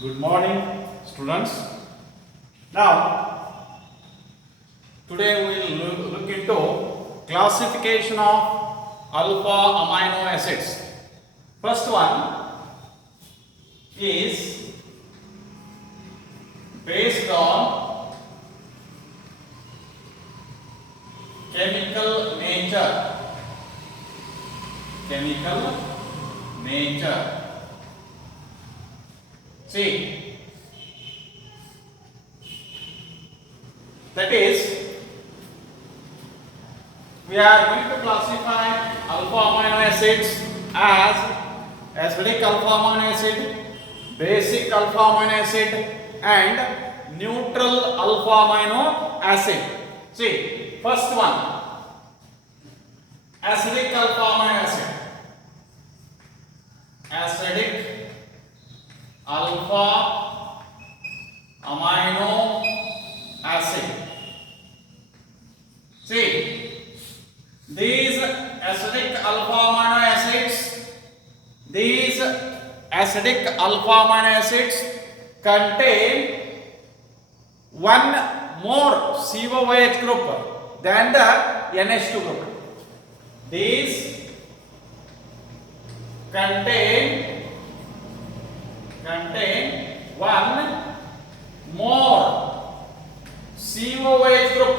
Good morning, students. Now, today we will look into classification of alpha amino acids. First one is based on chemical nature. Chemical nature. See, that is, we are going to classify alpha amino acids as acidic alpha amino acid, basic alpha amino acid, and neutral alpha amino acid. See, first one, acidic alpha amino acid. Acidic alpha amino acid. See, these acidic alpha amino acids contain one more COOH group than the NH2 group. These contain one more COOH group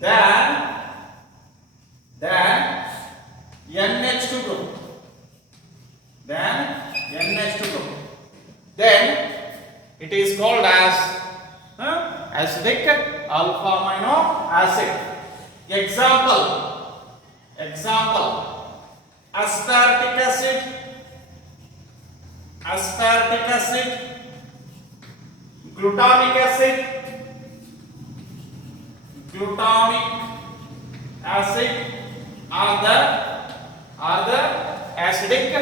than NH2 group. Then it is called as acidic alpha amino acid. Example. Aspartic acid, glutamic acid are the acidic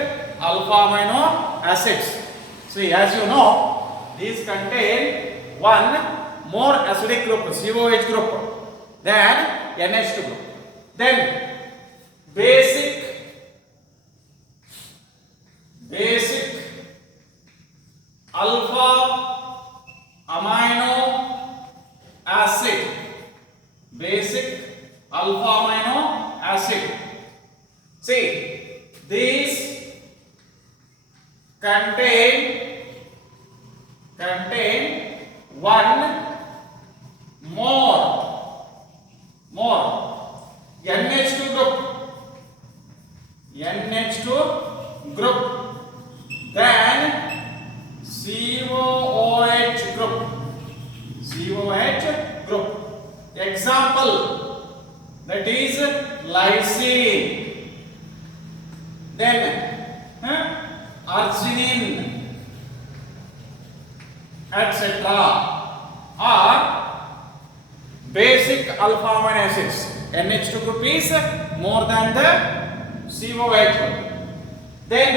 alpha amino acids. See, as you know, these contain one more acidic group, COH group, than NH2 group. Then basic alpha amino acid. See, these contain one more NH2 group than COOH group. Example, that is lysine, then arginine, etc. are basic alpha amino acids. NH2 group is more than the COOH group. Then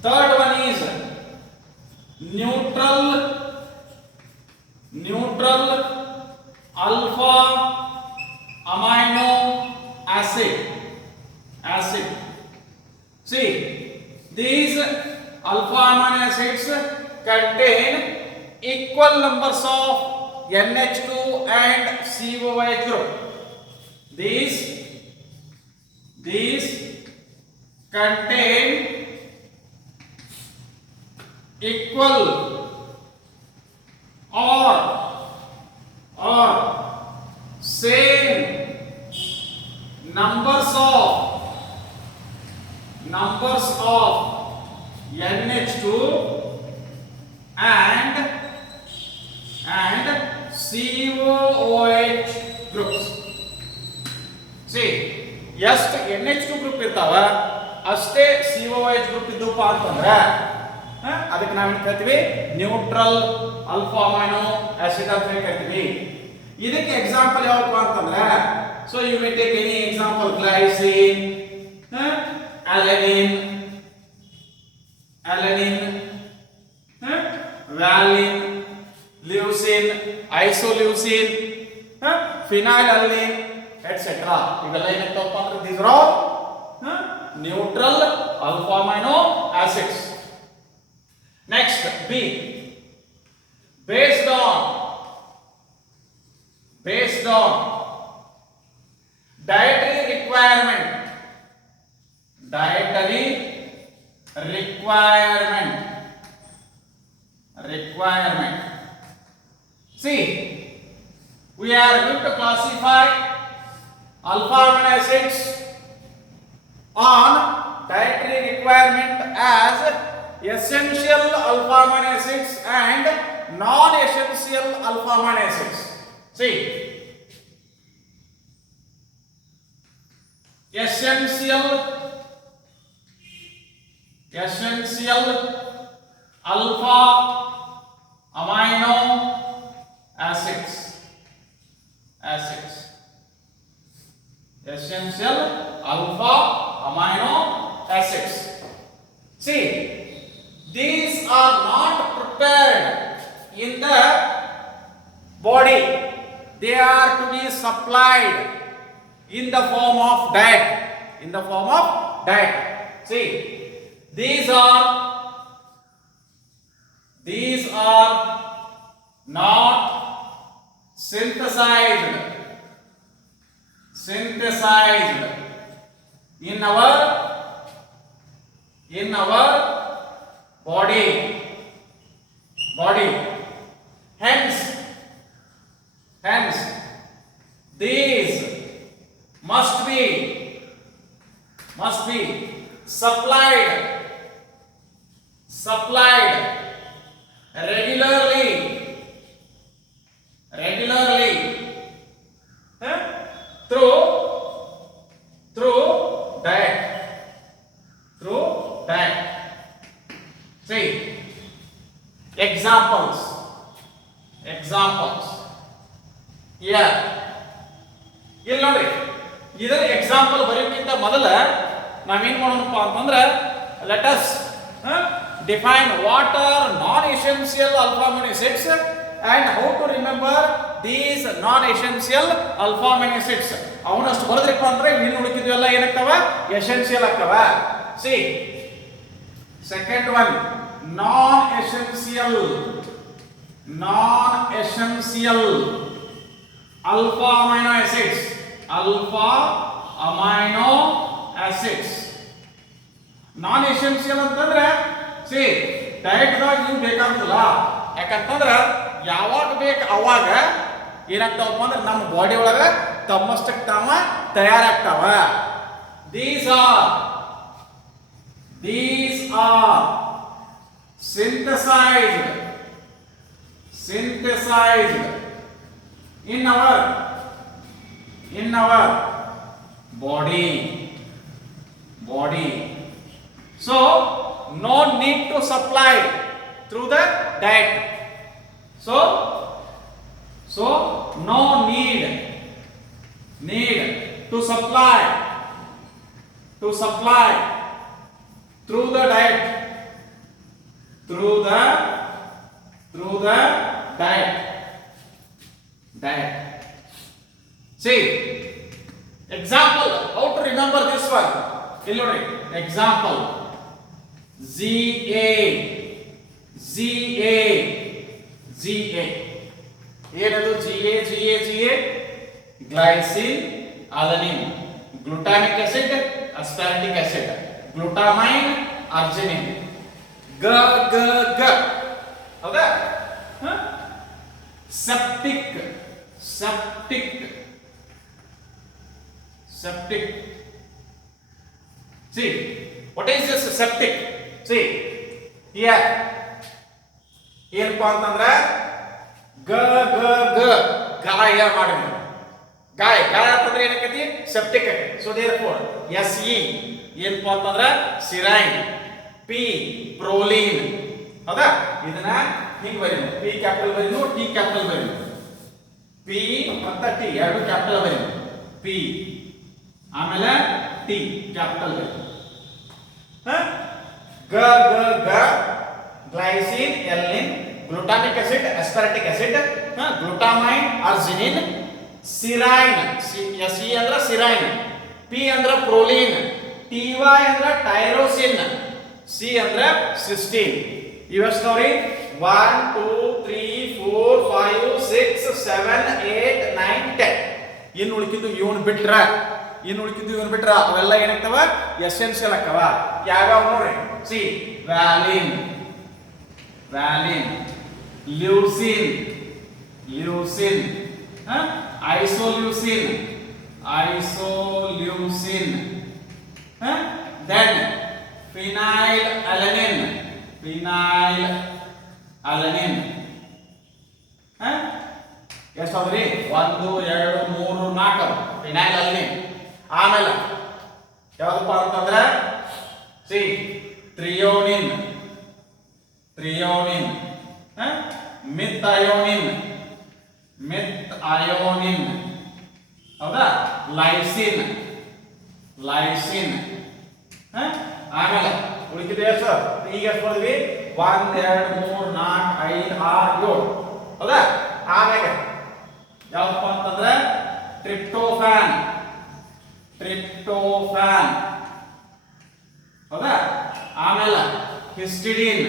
third one is neutral alpha amino acid. See, these alpha amino acids contain equal numbers of NH2 and COOH group. These contain equal or same numbers of NH2 and COOH groups. See, ಎಷ್ಟು NH2 group ಇರ್ತಾವ ಅಷ್ಟೇ COOH group ಇದ್ದಪ್ಪ ಅಂತಂದ್ರೆ ಅದಕ್ಕೆ ನಾವೇನು ಕರಿತೀವಿ neutral alpha amino acid ಅಂತ ಕರಿತೀವಿ. ಇದಕ್ಕೆ ಎಕ್ಸಾಂಪಲ್ ಯಾವಪ್ಪ ಅಂತಂದ್ರೆ so you may take any example glycine, alanine, valine, leucine, isoleucine, phenylalanine, etc. ಇವೆಲ್ಲ ಏನಂತಪ್ಪ ಅಂದ್ರೆ these are all neutral alpha amino acids. Next, B. Based on dietary requirement. See, we are going to classify alpha amino acids on dietary requirement as essential alpha amino acids and non-essential alpha amino acids. See, essential alpha amino acids. Essential alpha amino acids. See, these are not prepared in the body. They are to be supplied in the form of diet. See, these are not synthesized in our body. Hence these must be supplied regularly through diet. See, examples here. ಇಲ್ಲಿ ನೋಡ್ರಿ, ಇದರ example ಬರೆಯೋಕ್ಕಿಂತ ಮೊದಲ ನಾವೇನ್ ಮಾಡೋಣಪ್ಪ ಅಂತಂದ್ರೆ, let us define what are non-essential alpha amino acids and how to remember these non-essential alpha amino acids. ಅವನಷ್ಟು ಬರೆದ್ರಪ್ಪ ಅಂದ್ರೆ ಇನ್ನು ಉಳಿದಿದ್ವೆಲ್ಲ ಏನಾಗ್ತಾವ? Essential ಆಗ್ತಾವ. See, second one, non-essential alpha amino acids. Non-essential ಅಂತಂದ್ರೆ, see, ಡಯಟ್ ದಾಗ ಇವು ಬೇಕಾಗುದಿಲ್ಲ. ಯಾಕಂತಂದ್ರೆ ಯಾವಾಗ ಬೇಕು ಅವಾಗ ಏನಾಗ್ತಾವಪ್ಪ ಅಂದ್ರೆ ನಮ್ಮ ಬಾಡಿ ಒಳಗ ತಮ್ಮಷ್ಟಕ್ಕೆ ತಾವ ತಯಾರಾಗ್ತಾವ. These are synthesized in our body. So no need to supply through the diet. So no need to supply through the diet. See, example, how to remember this one? ಇಲ್ಲಿ ನೋಡಿ, example, ZA. ಏನದು GA? Glycine, alanine, glutamic acid, aspartic acid, glutamine, arginine. ಗ ಹೌದಾ? Septic. See, what is this septic? See, here ಏನಪ್ಪ ಅಂತಂದ್ರೆ ಗಾಯ ಮಾಡಿದ್ರು. ಗಾಯ ಅಂತಂದ್ರೆ ಏನಕ್ಕತಿ? ಸೆಪ್ಟಿಕ್ ಆಕತಿ. ಸೊ ದೇರ್ಫೋರ್ SE ಏನಪ್ಪ ಅಂತಂದ್ರೆ ಸಿರೈನ್, P ಪ್ರೋಲೀನ್. ಹೌದಾ? ಇದನ್ನ ಹಿಂಗ್ ಬರೀನು, P ಕ್ಯಾಪಿಟಲ್ ಬರೀನು, T ಕ್ಯಾಪಿಟಲ್ ಬರೀನು. P ಮತ್ತು T ಎರಡು ಕ್ಯಾಪಿಟಲ್ ಬರೀನು. P ಆಮೇಲೆ T ಕ್ಯಾಪಿಟಲ್ ಬರೀನು. Glycine, alanine, glutamic acid, aspartic acid, glutamine, arginine, serine. SE ಅಂದ್ರೆ ಸಿರೈನ್, P ಅಂದ್ರೆ ಪ್ರೋಲೀನ್, T ಟಿ ವೈ ಅಂದ್ರೆ ಟೈರೋಸಿನ್, ಸಿ ಅಂದ್ರೆ ಸಿಸ್ಟೀನ್. ಇವಷ್ಟವ್ರಿ 1 2 3 4 5 6 7 8 9 10. ಇನ್ನು ಉಳಿಕಿದ್ದು ಇವನ್ ಬಿಟ್ರ ಅವೆಲ್ಲ ಏನಾಗ್ತವ ಎಸೆನ್ಷಿಯಲ್ ಆಕ್ಕವ. ಯಾವ್ಯಾವ ನೋಡ್ರಿ, see valine, leucine, isoleucine, then phenylalanine, ಎಷ್ಟಾದ್ರಿ 1 2 3 4 ಫಿನೈಲ್ ಅಲನಿನ್. ಆಮೇಲೆ ಯಾವ್ದಪ್ಪ ಅಂತಂದ್ರೆ ಸಿ ಥ್ರಿಯೋನಿನ್, ಮಿತ್ ಅಯೋನಿನ್, ಹೌದಾ, ಲೈಸಿನ್. ಆಮೇಲೆ ಉಳಿದಿದೆ ಸರ್, ಈಗ ಎಷ್ಟು ಮಾಡಿದ್ವಿ, 1 2 3 4 5 6 7, ಹೌದಾ. ಆಮೇಲೆ ಯಾವಪ್ಪ ಅಂತಂದ್ರೆ ಟ್ರಿಪ್ಟೋಫ್ಯಾನ್, ಹೌದಾ. ಆಮೇಲೆ ಹಿಸ್ಟಿಡಿನ್.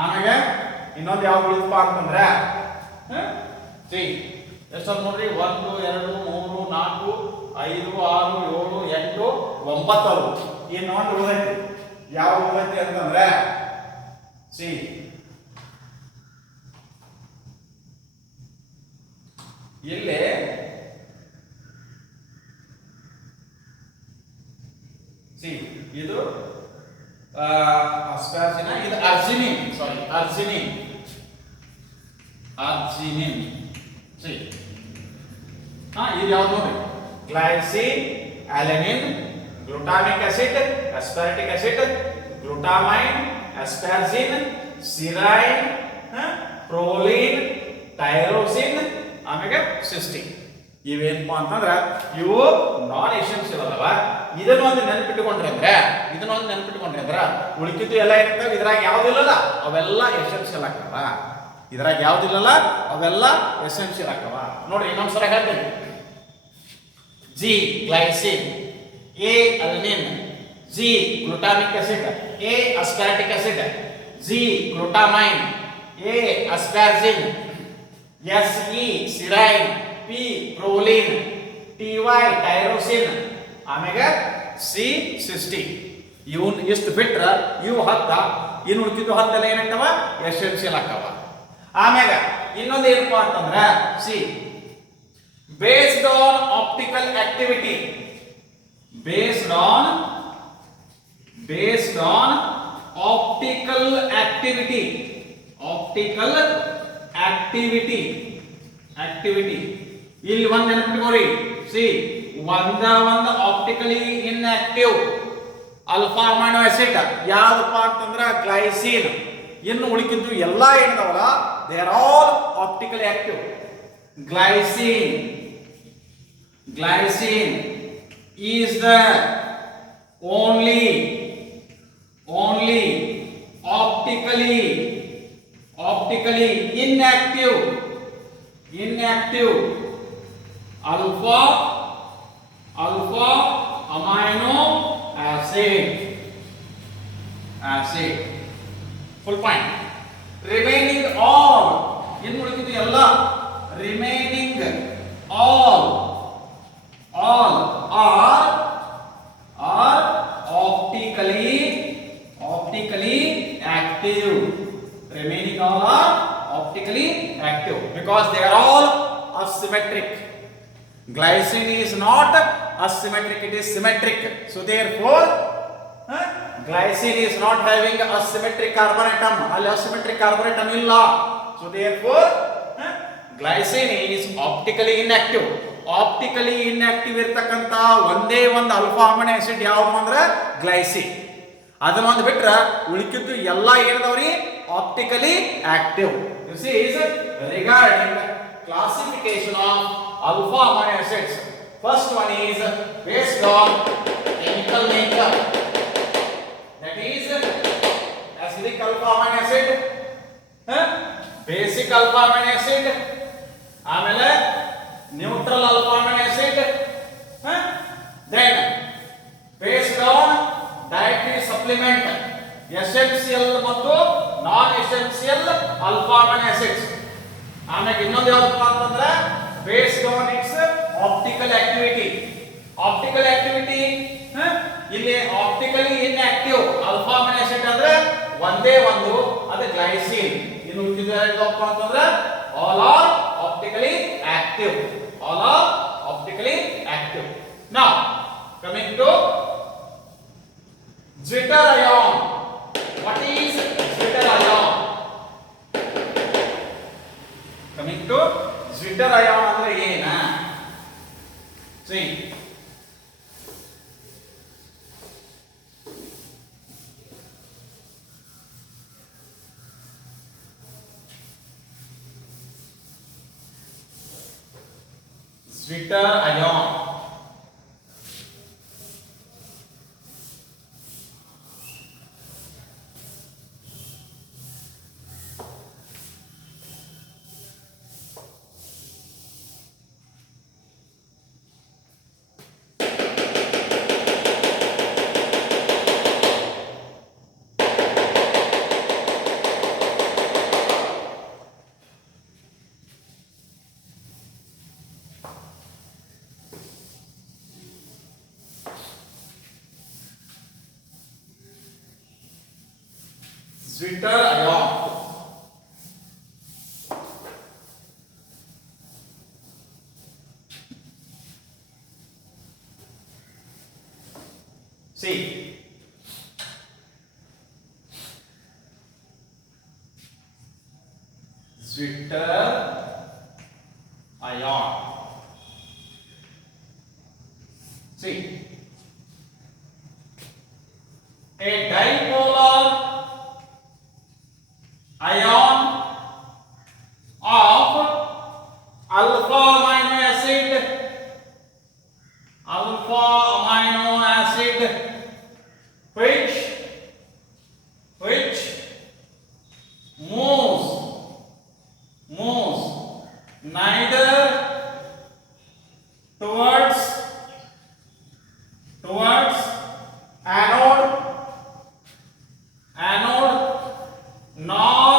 ಆಮೇಲೆ ಇನ್ನೊಂದು ಯಾವ್ದು ಉಳಿದಪ್ಪ ಅಂತಂದ್ರೆ ಸಿ ಎಷ್ಟೊಂದು ನೋಡ್ರಿ, 1 2 3 4 5 6 7 8 9. ಇನ್ನೊಂದು ಉಳಿದೈತಿ, ಯಾವ ಉಳಿದೈತಿ ಅಂತಂದ್ರೆ ಸಿ ಇಲ್ಲಿ ಇದು ಅಸ್ಪಾರ್ಜಿನ, ಇದು ಅರ್ಜಿನಿನ್. ಇದು ಯಾವ್ದು ನೋಡ್ರಿ, glycine, alanine, glutamic acid, aspartic acid, glutamine, asparagine, serine, proline, tyrosine, ಆಮೇಲೆ ಸಿಸ್ಟಿನ್. ಇವೇನಪ್ಪ ಅಂತಂದ್ರೆ ಇವು ನಾನ್ ಎಸೆನ್ಷಿಯಲ್ ಅಲ್ಲವ. ಇದನ್ನೊಂದು ನೆನಪಿಟ್ಟುಕೊಂಡ್ರೆ ಅಂದ್ರೆ ಉಳಿಕಿದ್ದು ಎಲ್ಲ ಏನಿರ್ತಾವೆ, ಇದ್ರಾಗ ಯಾವ್ದಿಲ್ಲಲ್ಲ ಅವೆಲ್ಲ ಎಸೆನ್ಷಿಯಲ್ ಆಗ್ತಾವ. ನೋಡ್ರಿ ಇನ್ನೊಂದ್ಸಲ ಹೇಳ್ತೀನಿ. G glycine, A alanine, G glutamic acid, A aspartic acid, G glutamine, A asparagine, S E serine, P proline, T Y tyrosine, ಆಮೇಲೆ ಸಿ ಸಿಸ್ಟಿನ್. ಇವನ್ ಇಷ್ಟು ಬಿಟ್ರ ಇವು 10, ಇನ್ನು ಉಳಿಕಿದ್ದು 10 ಎಲ್ಲ ಏನಾಗ್ತಾವ, ಎಸೆನ್ಷಿಯಲ್ ಆಗ್ತಾವ. ಆಮೇಲೆ ಇನ್ನೊಂದು ಏನಪ್ಪ ಅಂತಂದ್ರೆ see based on optical activity, ಇಲ್ಲಿ ಒಂದು ನೆನಪಿಟ್ಕೋರಿ. ಸಿ ಒಂದು optically inactive alpha amino acid ಯಾವ್ದಪ್ಪ ಅಂತಂದ್ರೆ ಗ್ಲೈಸಿನ್. ಇನ್ನು ಉಳಿಕಿದ್ದು ಎಲ್ಲ ಏನಿದಾವಲ್ಲ they are all optically active. Glycine is the only optically inactive alpha amino acid. Full point. Remaining all ಇನ್ನು ಉಳಿದಿದ್ದು ಎಲ್ಲ remaining all are optically active. Remaining all are optically active because they are all asymmetric. Glycine is not asymmetric, it is symmetric. So therefore glycine is not having asymmetric carbon atom. Alli asymmetric carbon atom illa. So therefore glycine is optically inactive. Optically inactive ಇರ್ತಕ್ಕಂಥ ಒಂದೇ ಒಂದು alpha amino acid ಯಾವುದು ಅಂದ್ರೆ glycine. ಅದನ್ನೊಂದು ಬಿಟ್ರೆ ಉಳಿಕಿದ್ದು ಎಲ್ಲ ಏನದವ್ರಿ optically active. This is regarding classification of alpha amino acids. First one is based on chemical nature, that is acidic alpha amino acid, basic alpha amino acid, ಆಮೇಲೆ neutral alpha amino acids. ಆಮೇಲೆ ಇನ್ನೊಂದು ಯಾವ್ದಪ್ಪ ಅಂತಂದ್ರೆ based on its optical activity. Optical activity ಇಲ್ಲಿ optically inactive alpha amino acid ಅಂದ್ರೆ ಒಂದೇ ಒಂದು ಅದು ಗ್ಲೈಸಿನ್. ಇನ್ನು ಉಳಿದಿದ್ದಪ್ಪ ಅಂತಂದ್ರೆ all are optically active. All are optically active. Now coming to Zwitter ion. What is Zwitter ion? Coming to Zwitter ion ಅಂದ್ರೆ ಏನ? See, Zwitter ion. Zwitter ion. See, Zwitter ion. See, a dipolar ion of alpha amino acid, alpha amino acid, which moves neither towards anode nor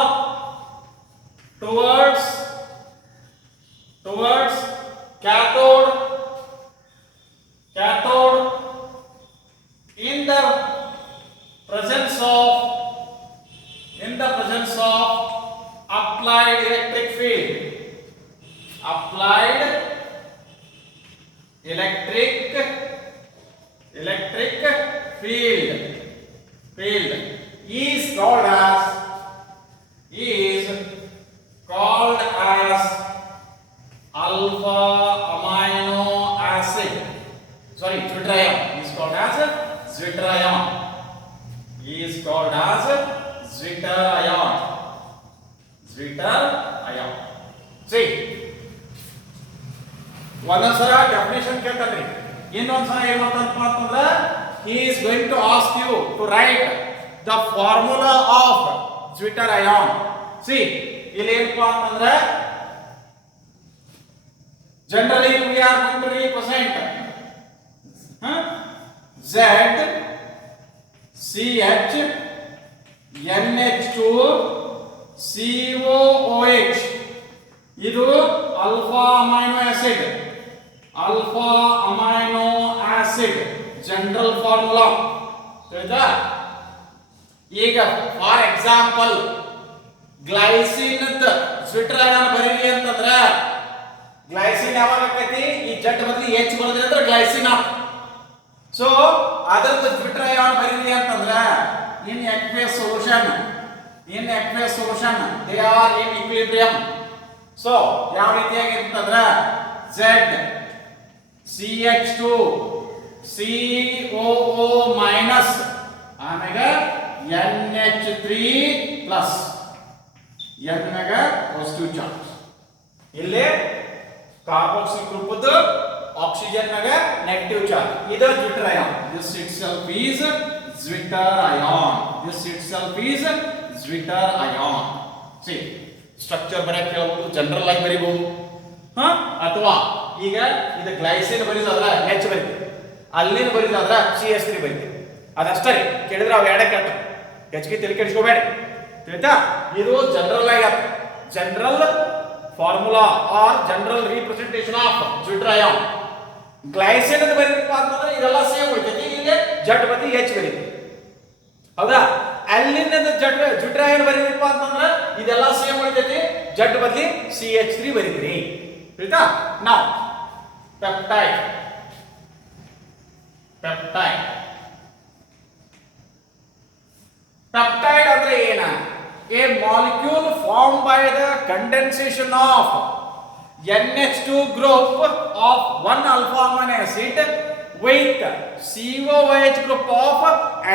towards cathode in the presence of applied electric field. Applied electric field is called as alpha amino acid. Sorry, Zwitter ion is called as Zwitter ion. Is called as Zwitter ion. Zwitter ion. See, ಒಂದೊಂದ್ಸಲ definition ಕೇಳ್ತಾರ್ರಿ, ಇನ್ನೊಂದ್ಸಲ ಏನ್ ಮಾಡ್ತಾರಪ್ಪ ಅಂತಂದ್ರೆ he is going to ask you to write the formula of Zwitter ion. See, ಇಲ್ಲಿ ಏನಪ್ಪಾ ಅಂತಂದ್ರೆ generally we are going to represent Z CH NH2 COOH. ಇದು alpha amino acid general formula ತಿಳಿತಾ. ಈಗ ಫಾರ್ ಎಕ್ಸಾಂಪಲ್ ಗ್ಲೈಸಿನ್ ಸ್ವಿಟರ್ ಅಯಾನ್ ಬರೀರಿ ಅಂತಂದ್ರೆ glycine ಯಾವಾಗ ಆಕೈತಿ, ಈ ಜಡ್ ಬದಲಿ ಎಚ್ ಬರೋದ್ರಿ ಅಂದ್ರೆ ಗ್ಲೈಸಿನ್ ಆಪ್. ಸೊ ಅದರದ್ದು ಸ್ವಿಟರ್ ಅಯಾನ್ ಬರೀರಿ ಅಂತಂದ್ರೆ ಇನ್ aqueous solution they are in equilibrium. So ಯಾವ ರೀತಿಯಾಗಿ ಅಂತಂದ್ರೆ Z CH2 COO minus ಆಮೇಲೆ NH3 plus N ಮ್ಯಾಗ ಪಾಸಿಟಿವ್ ಚಾರ್ಜ್. ಇಲ್ಲಿ ಕಾರ್ಬಾಕ್ಸಿಲ್ ಗ್ರೂಪ್ ಆಕ್ಸಿಜನ್ ಮ್ಯಾಗ ನೆಗೆಟಿವ್ ಚಾರ್ಜ್. ಇದು Zwitter ion. This itself is Zwitter ion. See, structure ಬರೆಯಕ್ಕೆ ಹೇಳ್ಬೋದು, ಜನರಲ್ ಆಗಿ ಬರೀಬಹುದು. ಅಥವಾ ಈಗ ಇದು ಗ್ಲೈಸಿನ್ ಬರೀದಾದ್ರ H ಬರೀತೀವಿ, ಅಲ್ಲಿನ ಬರೀದಾದ್ರ CH3 ಬರೀತೀವಿ. ಅದಷ್ಟೇ ರೀ, ಕೇಳಿದ್ರೆ ಅವು ಎರಡೇ ಕೇಳ್ತಾರೆ, ಹೆಚ್ಚಿಗೆ ತಲೆ ಕೆಡಿಸ್ಕೋಬೇಡಿ ತಿಳಿತಾ. ಇದು ಜನರಲ್ ಆಗಿ general formula or general representation of zwitterion. Glycine ಅಂತ ಬರೀರಪ್ಪ ಅಂತಂದ್ರೆ ಇದೆಲ್ಲ ಸೇಮ್ ಉಳಿತೈತಿ, ಇಲ್ಲಿ ಜಡ್ ಬದಿ ಎಚ್ ಬರೀತಿ, ಹೌದಾ? ಅಲ್ಲಿನ ಜ್ಯೂಟ್ರಯಾನ್ ಬರೀರಪ್ಪ ಅಂತಂದ್ರೆ ಇದೆಲ್ಲ ಸೇಮ್ ಉಳಿತೈತಿ, ಜಡ್ ಬದಲಿ CH3 ಬರೀತೀರಿ, ಆಯ್ತಾ? ನಾವು ಪೆಪ್ಟೈಡ್ ಪೆಪ್ಟೈಡ್ ಪೆಪ್ಟೈಡ್ ಅಂದ್ರೆ ಏನ? A molecule form by the condensation of NH2 group of 1 alpha amino acid with COOH group of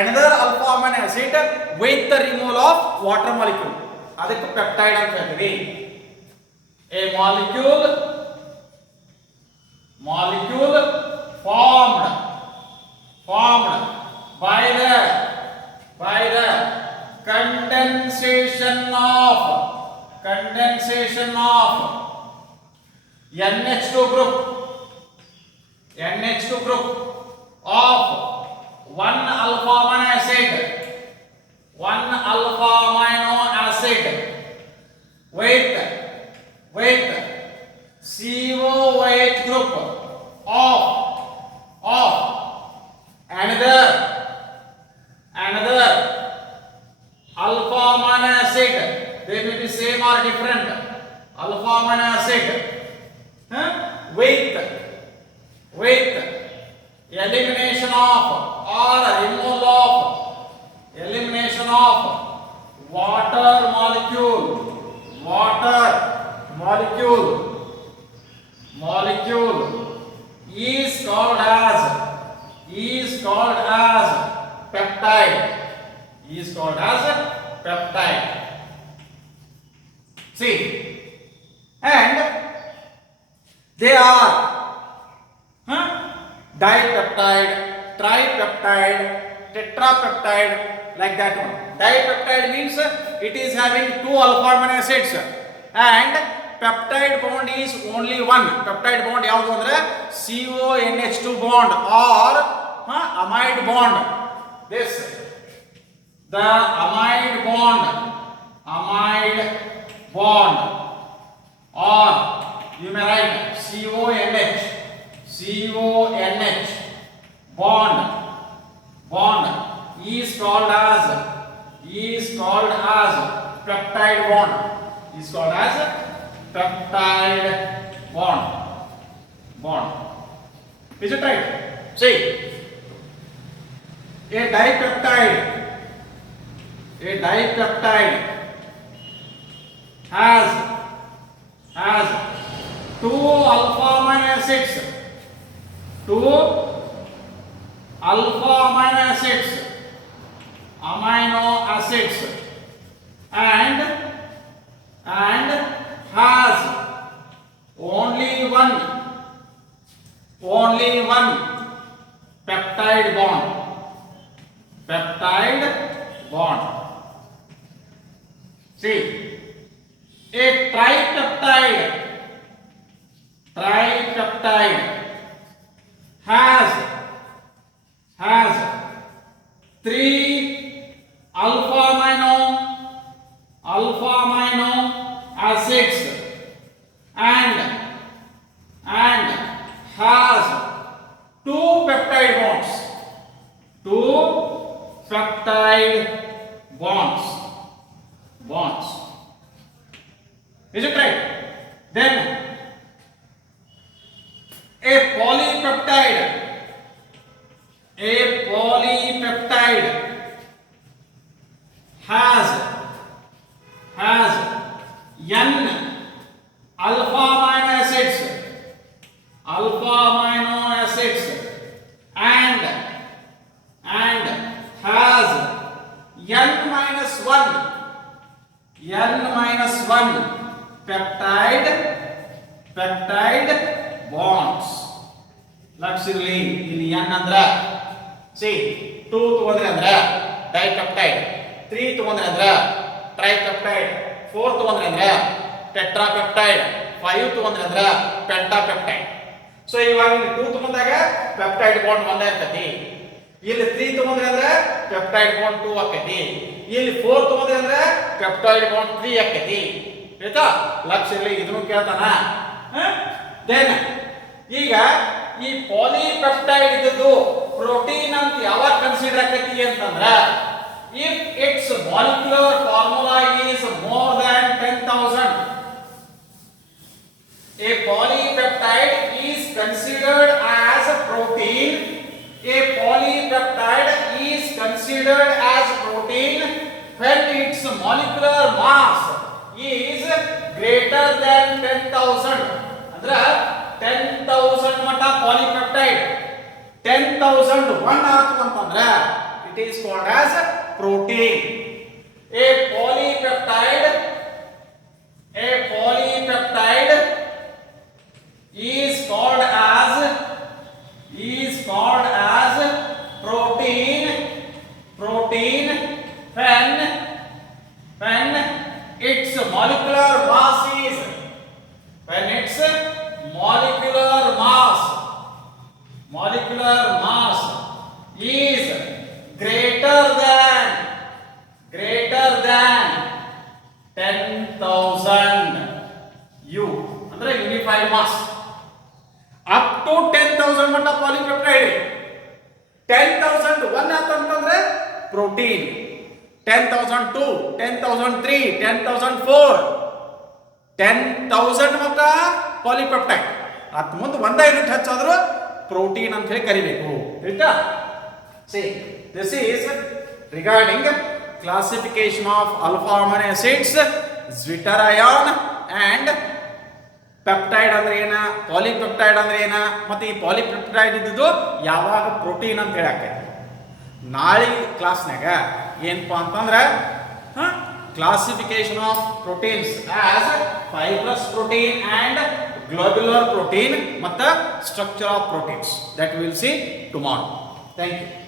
another alpha amino acid with the removal of water molecule. ಅದಕ್ಕೆ peptide ಅಂತ ಹೇಳ್ತೀವಿ. A molecule formed by the condensation of NH2 group of 1 alpha amino acid with COOH group of another alpha amino acid. They may be same or different. Alpha amino acid with elimination of or elimination of water molecule is called as peptide. See, and they are dipeptide, tripeptide, tetrapeptide, like that one. Dipeptide means it is having 2 alpha amino acids, and peptide bond is only one. Peptide bond ಯಾವುದು ಅಂದ್ರೆ CONH2 bond or amide bond. This the amide bond or you may write CONH bond is called as peptide bond. Is it right? See, a dipeptide has 2 alpha amino acids, and has only one peptide bond. See, a tripeptide has 3 alpha amino acids and has 2 peptide bonds. Is it right? Then a polypeptide has n alpha amino acids and has n-1 peptide bonds. ಲಕ್ಷಿರಲಿ ಇಲ್ಲಿ n ಅಂದ್ರ C 2 ತಗೊಂಡ್ರೆ ಅಂದ್ರ ಡೈಪೆಪ್ಟೈಡ್, 3 ತಗೊಂಡ್ರೆ ಅಂದ್ರ tripeptide, 4 ತಗೊಂಡ್ರೆ ಅಂದ್ರ ಟೆಟ್ರಾಪೆಪ್ಟೈಡ್, 5 ತಗೊಂಡ್ರೆ ಅಂದ್ರ ಪೆಂಟಾಪೆಪ್ಟೈಡ್. ಸೊ ಇವಾಗ ಇಲ್ಲಿ 2 ತಗೊಂಡಾಗ ಪೆಪ್ಟೈಡ್ ಬಾಂಡ್ ಒಂದೇ ಇರ್ತೈತಿ, ಇಲ್ಲಿ 3 ತಗೊಂಡ್ರೆ ಅಂದ್ರ ಪೆಪ್ಟೈಡ್ ಬಾಂಡ್ 2 ಆಕೈತಿ, ಇಲ್ಲಿ 4 ತಗೊಂಡ್ರೆ ಅಂದ್ರ ಪೆಪ್ಟೈಡ್ ಬಾಂಡ್ 3 ಆಕೈತಿ. ಆಯ್ತಾ ಲಕ್ಷ ಇರಲಿ ಇದನ್ನು ಕೇಳ್ತಾನ ದೆನ್ ಈಗ ಈ ಪಾಲಿಪೆಪ್ಟೈಡ್ ಇದ್ದದ್ದು ಪ್ರೋಟೀನ್ ಅಂತ ಯಾವಾಗ ಕನ್ಸಿಡರ್ ಆಕತಿ ಅಂತಂದ್ರ if its molecular formula is more than 10,000 a polypeptide is considered as a protein a polypeptide is considered as protein when its molecular mass is greater than 10,000 andra 10,000 mata polypeptide 10,000 1 ಆಯ್ತು ಅಂತಂದ್ರೆ it is called as protein a polypeptide is called as protein when its molecular mass is greater than 10,000 U ಅಂದ್ರೆ unified mass up to 10,000 ಮಟ್ಟ polypeptide 10,000 1 ಅಂತಂದ್ರೆ protein 10,002 10,003 10,004 10,000 ಮಟ್ಟ polypeptide ಅತ್ ಮುಂದೆ ಒಂದ unit ಹೆಚ್ಚಾದ್ರೂ protein ಅಂತ ಹೇಳಿ ಕರಿಬೇಕು ಆಯ್ತಾ see this is regarding classification of alpha amino acids zwitterion and peptide ಅಂದ್ರೆ ಏನ ಪಾಲಿಪೆಪ್ಟೈಡ್ ಅಂದ್ರೆ ಏನ ಮತ್ತೆ ಈ ಪಾಲಿಪೆಪ್ಟೈಡ್ ಇದ್ದು ಯಾವಾಗ ಪ್ರೋಟೀನ್ ಅಂತ ಹೇಳಕ್ಕೆ ನಾಳೆ ಕ್ಲಾಸ್ನಾಗ ಏನಪ್ಪಾ ಅಂತಂದ್ರೆ classification of proteins as fibrous protein and globular protein ಮತ್ತು structure of proteins that will see tomorrow thank you